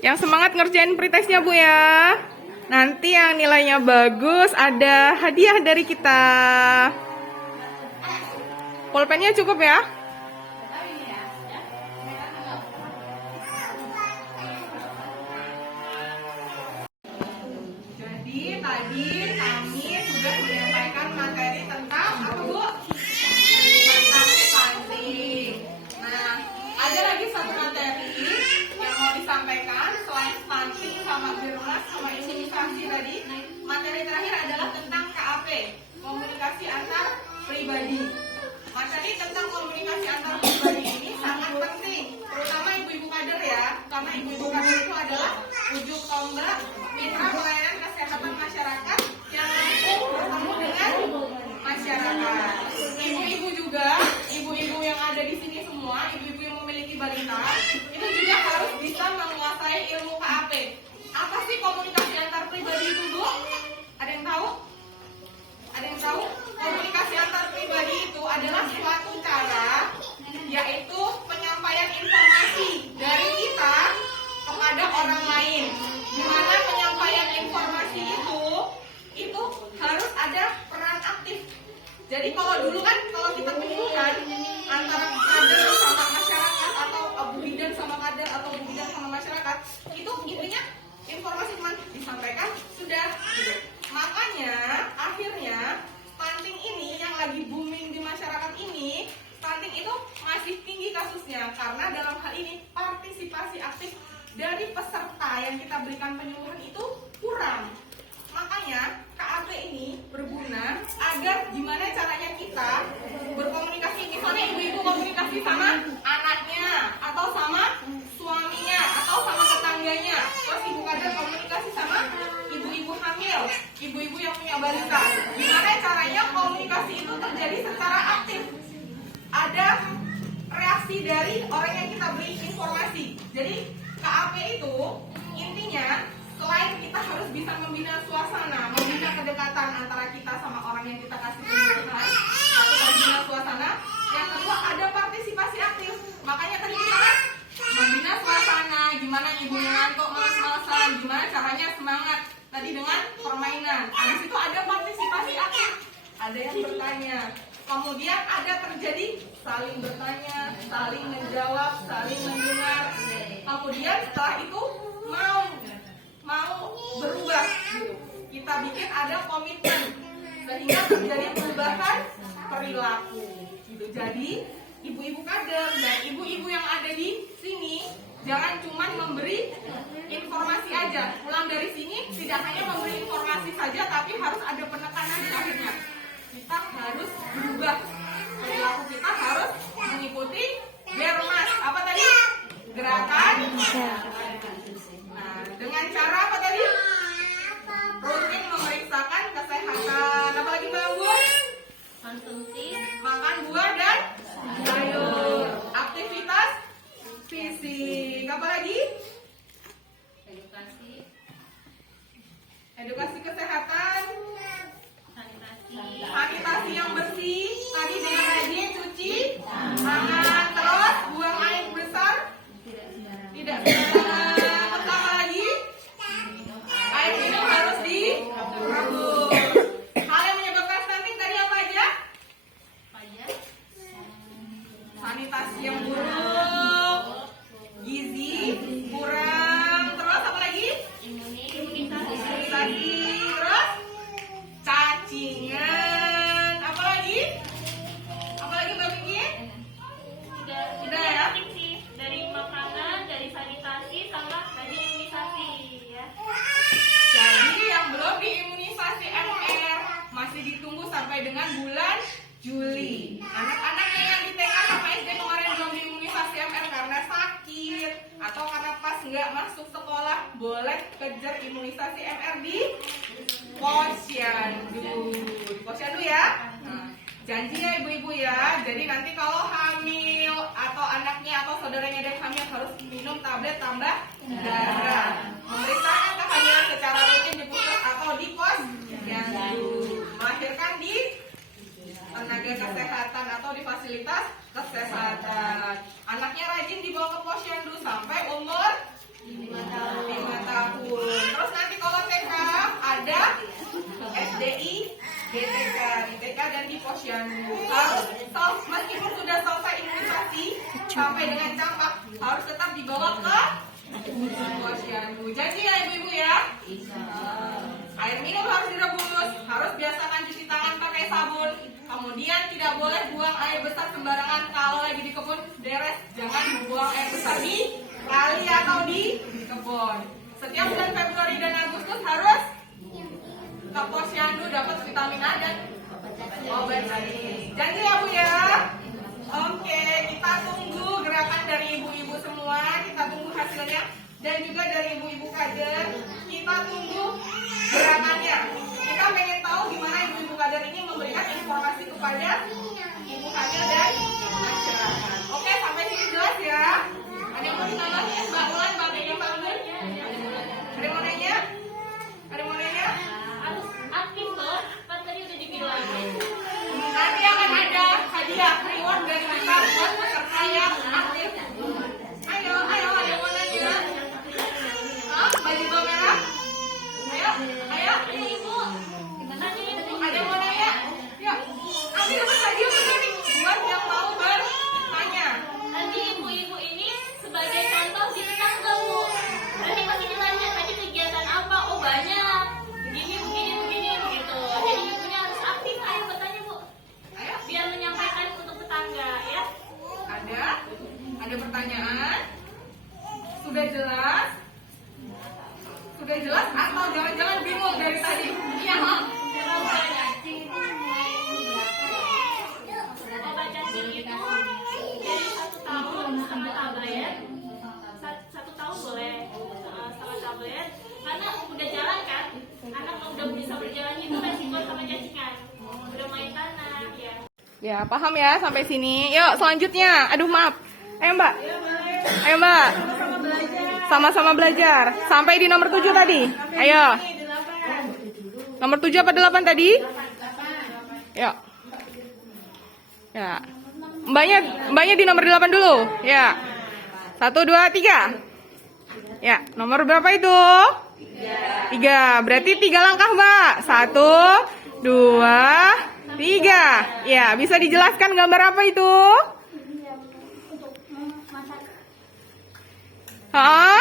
Yang semangat ngerjain pretextnya Bu ya. Nanti yang nilainya bagus ada hadiah dari kita. Pulpennya cukup ya? Jadi tadi kami sudah menyampaikan materi tentang apa Bu? Tentang stunting. Nah, ada lagi satu materi yang mau disampaikan selain stunting sama birmas sama imunisasi tadi. Materi terakhir adalah tentang KAP, komunikasi antar pribadi. Materi tentang komunikasi antar pribadi ini sangat penting, terutama ibu-ibu kader ya, karena ibu-ibu kader itu adalah ujung tombak mitra pelayanan kesehatan masyarakat yang langsung bertemu dengan masyarakat. Ibu-ibu juga, ibu-ibu yang ada di sini semua, ibu-ibu yang memiliki balita, itu juga harus bisa menguasai ilmu KAP. Apa sih komunikasi antar pribadi itu, Bu? Ada yang tahu? Ada yang tahu? Komunikasi antar pribadi itu adalah suatu cara, yaitu penyampaian informasi dari kita kepada orang lain. Di mana penyampaian informasi itu harus ada peran aktif. Jadi kalau dulu kan kalau kita penyuluhan antara kader sama masyarakat atau Bu Bidan sama kader atau Bu Bidan sama masyarakat, itu intinya informasi cuma disampaikan sudah gitu. Makanya akhirnya stunting ini yang lagi booming di masyarakat ini, stunting itu masih tinggi kasusnya karena dalam hal ini partisipasi aktif dari peserta yang kita berikan penyuluhan itu kurang. Makanya KAP ini berguna agar gimana caranya kita berkomunikasi, misalnya ibu-ibu komunikasi sama anaknya atau sama suaminya atau sama tetangganya, terus ibu kader komunikasi sama ibu-ibu hamil, ibu-ibu yang punya balita. Gimana caranya komunikasi itu terjadi secara aktif, ada reaksi dari orang yang kita beri informasi. Jadi KAP itu intinya selain kita harus bisa membina suasana, membina kedekatan antara kita sama orang yang kita kasih penyuluhan, atau membina suasana. Yang kedua ada partisipasi aktif. Makanya tadi kita kan membina suasana, gimana ibunya ngantuk malas-malasan, gimana caranya semangat. Tadi dengan permainan. Habis itu ada partisipasi aktif, ada yang bertanya. Kemudian ada terjadi saling bertanya, saling menjawab, saling mendengar. Kemudian setelah itu mau berubah gitu. Kita bikin ada komitmen sehingga terjadi perubahan perilaku gitu. Jadi ibu-ibu kader dan ibu-ibu yang ada di sini jangan cuma memberi informasi aja. Pulang dari sini tidak hanya memberi informasi saja, tapi harus ada penekanan di akhirnya. Kita harus berubah, perilaku kita harus mengikuti Germas. Apa tadi? Gerakan. Nah, dengan cara apa tadi? Rutin memeriksakan kesehatan. Apalagi bagus? Konsumsi, Makan buah dan sayur. Aktivitas fisik. Apa lagi? edukasi, Edukasi kesehatan. sanitasi, Sanitasi yang bersih. Tadi dengan rajin cuci tangan. Terus buang air besar. tidak sembarangan, Tidak sembarangan. Terus apa lagi? Air minum harus direbus. Hal yang menyebabkan stunting tadi apa aja? pajak, Sanitasi yang buruk, gizi kurang, terus apa lagi? Imunisasi, terus cacingan, apa lagi? Apa lagi Mbak Vicky? tidak ya? penting sih, dari makanan, dari sanitasi, sama tadi imunisasi ya. Jadi yang belum diimunisasi MR masih ditunggu sampai dengan bulan Juli. Anak-anaknya yang di TK sama SD kemarin belum diimunisasi MR karena sakit atau karena pas nggak masuk sekolah, boleh kejar imunisasi MR di Posyandu. Di Posyandu ya. Nah, janji ya ibu-ibu ya. Jadi nanti kalau hamil atau anaknya atau saudaranya ada yang hamil harus minum tablet tambah darah. Memeriksakan kehamilan secara rutin di puskesmas atau di Posyandu. Melahirkan di tenaga kesehatan atau di fasilitas kesehatan. Anaknya rajin dibawa ke Posyandu sampai umur 5 tahun. sampai dengan campak harus tetap dibawa ke posyandu. Janji ya ibu-ibu ya. Air minum harus direbus, harus biasakan cuci tangan pakai sabun. Kemudian tidak boleh buang air besar sembarangan kalau lagi di kebun beres. Jangan buang air besar di kali atau di kebun. Setiap bulan Februari dan Agustus harus ke posyandu dapat vitamin A dan obat tadi. Janji ya Bu ya. Oke, kita tunggu gerakan dari ibu-ibu semua. Kita tunggu hasilnya dan juga dari ibu-ibu kader. Kita tunggu gerakannya. Kita pengen tahu gimana ibu-ibu kader ini memberikan informasi kepada ibu kader dan masyarakat. Oke, sampai sini jelas ya. Ada yang mau ditambahkan Mbak Ulan, Mbak Bega, Mbak Ulan? Ada yang mau nanya? Ada yang mau nanya? Harus aktif loh, kan tadi udah dibilang. Nanti akan ada hadiah reward dari kita buat peserta yang aktif. Ayo, ayo, ada yang mau nanya? Hah? Baju merah? Ayo, ayo, Ibu, tadi itu ada yang mau nanya? Yuk, ambil dapat hadiah betul nih buat yang mau bertanya. nanti ibu-ibu ini sebagai contoh di tetangga Bu. Nanti pasti ditanya tadi kegiatan apa? Oh banyak. Begini, begini, begini begitu. Jadi ibunya harus aktif, ayo bertanya Bu. Ayo, Biar menyampaikan untuk tetangga ya. ada pertanyaan? Sudah jelas? Sudah jelas atau jangan-jangan bingung dari tadi? Iya, Mam. Obat cacing itu dari 1 tahun setengah tablet. 1 tahun boleh setengah tablet. Karena udah jalan kan, anak udah bisa berjalan itu resiko sama cacingan. Udah main tanah ya. Ya, paham ya sampai sini. Yuk, selanjutnya. Aduh, maaf. Ayo, Mbak. Ayo, Mbak. Sama-sama belajar. Sampai di nomor 7 tadi. Ayo. Nomor 7 apa 8 tadi? Yuk. Ya. Mbaknya di nomor 8 dulu. Ya. 1, 2, 3. Ya, nomor berapa itu? 3. Berarti 3 langkah, Mbak. 1, 2, 3. Ya, bisa dijelaskan gambar apa itu? Hah?